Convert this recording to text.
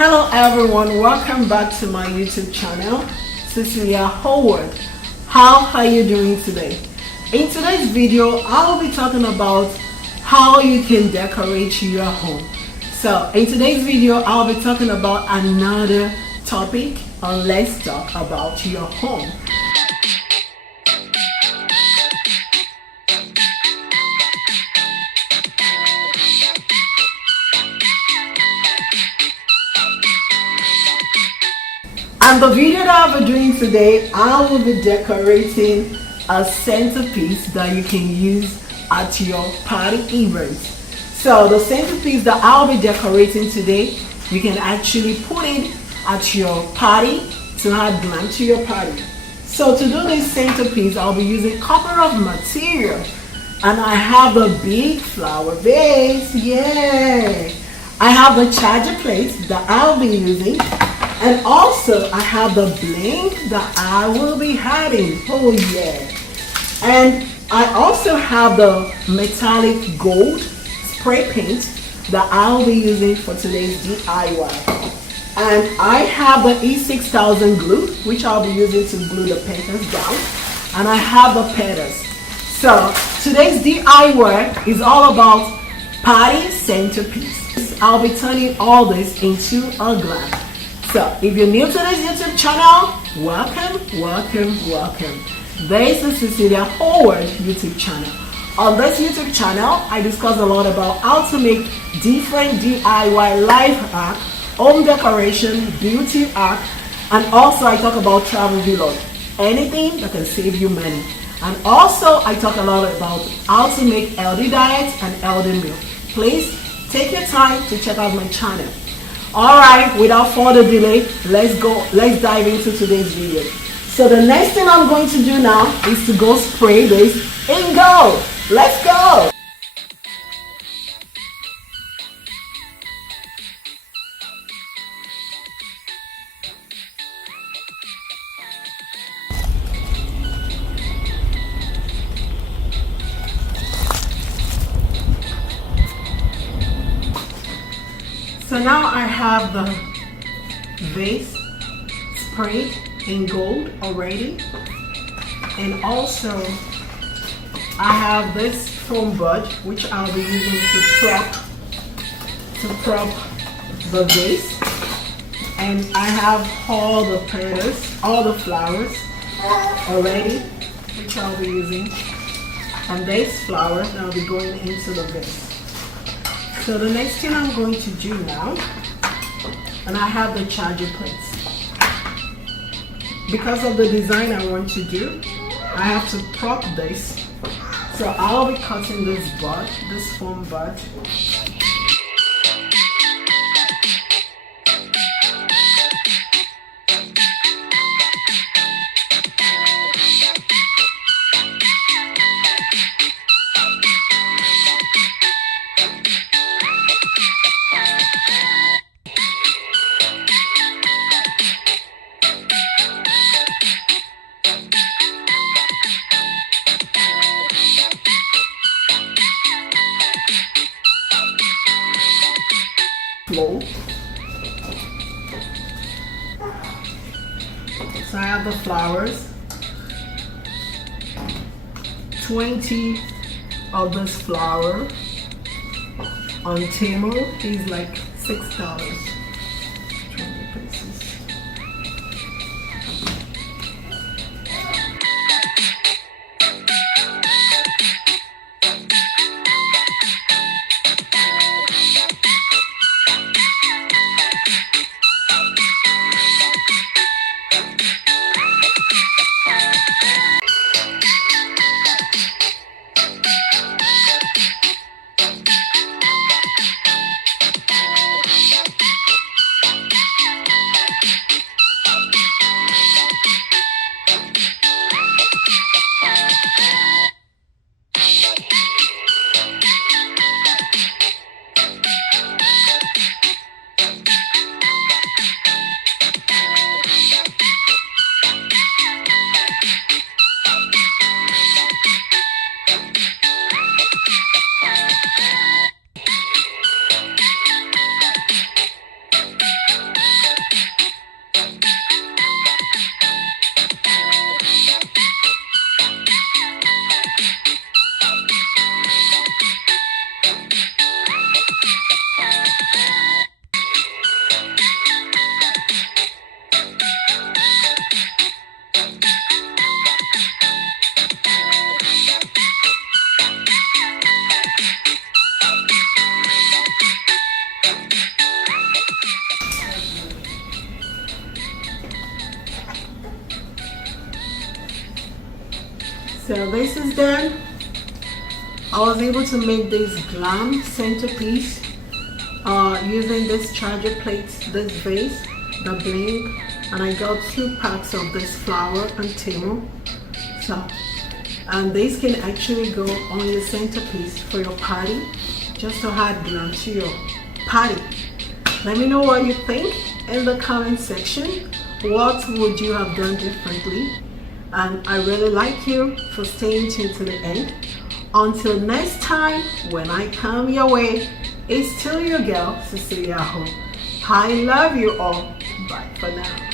Hello everyone, welcome back to my YouTube channel, Cecelia O World. How are you doing today? In today's video, I'll be talking about how you can decorate your home. So in today's video, I'll be talking about another topic on Let's Talk About Your Home. And the video that I'll be doing today, I will be decorating a centerpiece that you can use at your party events. So the centerpiece that I'll be decorating today, you can actually put it at your party to add glam to your party. So to do this centerpiece, I'll be using a couple of material. And I have the big flower vase, yay! I have the charger plate that I'll be using. And also, I have the bling that I will be adding. Oh yeah. And I also have the metallic gold spray paint that I'll be using for today's DIY. And I have the E6000 glue, which I'll be using to glue the petals down. And I have the petals. So, today's DIY is all about party centerpiece. I'll be turning all this into a glam. So, if you're new to this YouTube channel, welcome. This is Cecelia O World YouTube channel. On this YouTube channel, I discuss a lot about how to make different DIY life hack, home decoration, beauty hack, and also I talk about travel vlog, anything that can save you money. And also, I talk a lot about how to make healthy diets and healthy meal. Please take your time to check out my channel. Alright, without further delay, let's dive into today's video. So the next thing I'm going to do now is to go spray this and go. Let's go. So now I have the vase sprayed in gold already, and also I have this foam bud which I'll be using to prop the vase, and I have all the petals, all the flowers already, which I'll be using, and these flowers I'll be going into the vase. So the next thing I'm going to do now, and I have the charger plates. Because of the design I want to do, I have to prop this. So I'll be cutting this bud, this foam bud. Flow. So I have the flowers. 20 of this flower on Temu is like $6. 20 pieces. So this is done. I was able to make this Glam centerpiece using this charger plate, this vase, the bling, and I got 2 packs of this flower and Timo. So, and this can actually go on your centerpiece for your party, just to add glam to your party. Let me know what you think in the comment section. What would you have done differently? And I really like you for staying tuned to the end. Until next time, when I come your way, it's still your girl, Cecelia O. I love you all. Bye for now.